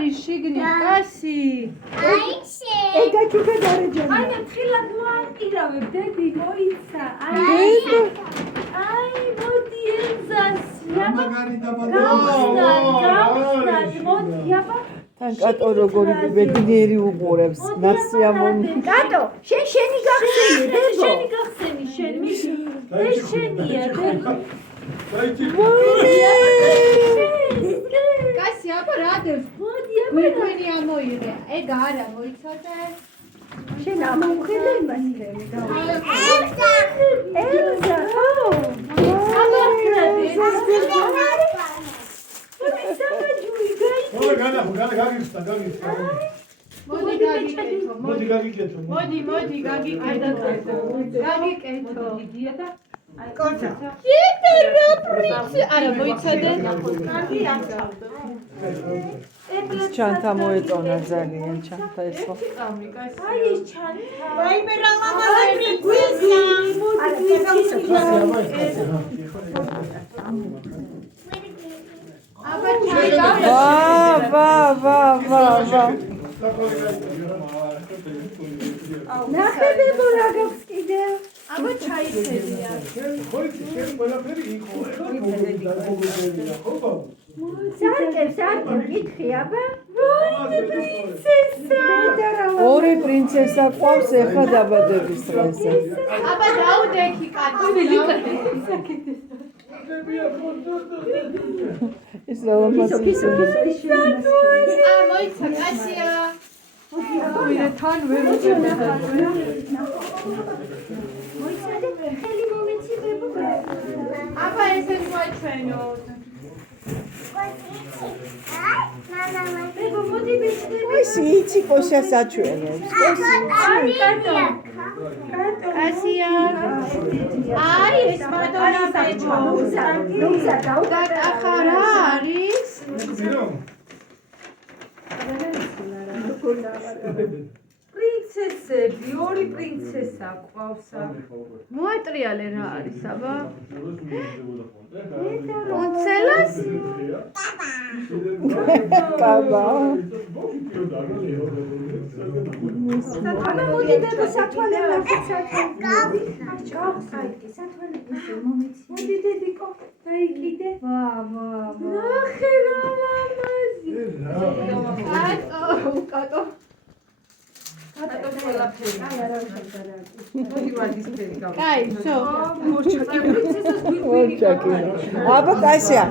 არის შიგნით კაცი? ეგა ჩუქა დარეჯანი. აი თხილად მოანტირავებ დედი მოიცა. აი მოდი ეზას. მაგარი დაბადო. გავხსნათ მოდი აბა. თან კატო როგორი ბედნიერი უყურებს. ნაციამონი. კატო, შენი გახსენი, დებო. შენი გახსენი შენი. ეს შენია დებო. კაცი აბა რა დევს? მოდი აბა. გვიგვენი ამოიღე. ეგ არა მოიცადე. შენ ამოუხედე იმას ხელი და. ელზა, მოდი გაგიკეთო. მოდი გაგიკეთო. მოდი გაგიკეთო. გაგიკეთო. იდია და კოცა. იეტა რა პრინცი. არა მოიცადე. კარგი აღწავდო. ჩანთა მოეწონა ძალიან ჩანთა ესო. აი ეს ჩანთა. ვაიმე რა მამალი გვიზა. აბა ვა. ნახებებო რა გაქვს კიდევ. აბა ჩაიწერია. სარკევ, კითხი აბა. ორი პრინცესა ყავს ეხა დაბადების დღეზე. აბა დაუდექი კაცი. ის ლამაზი. მოიცა კაცია. თან ვერ მოწევდა. მოიცადე ხელი მომეციბებო. აბა ესე მოაჩვენო. ებო მოდი ბიჭები. ის იცი კოშას აჩვენებს. კაცია. აი ეს მადონი ბეჭო. ახარა არის? პრინცესები, ორი პრინცესა ყავსა. მოატრიალე რა არის აბა? მონცელას? კაბა. სათვალე მოდი და სათვალე ნახეთ სათვალე. მოდი დედიკო, დაიკიდე. ვა. ნახე რა ლამაზი. კატო. კაი, всё. აბა კაცია.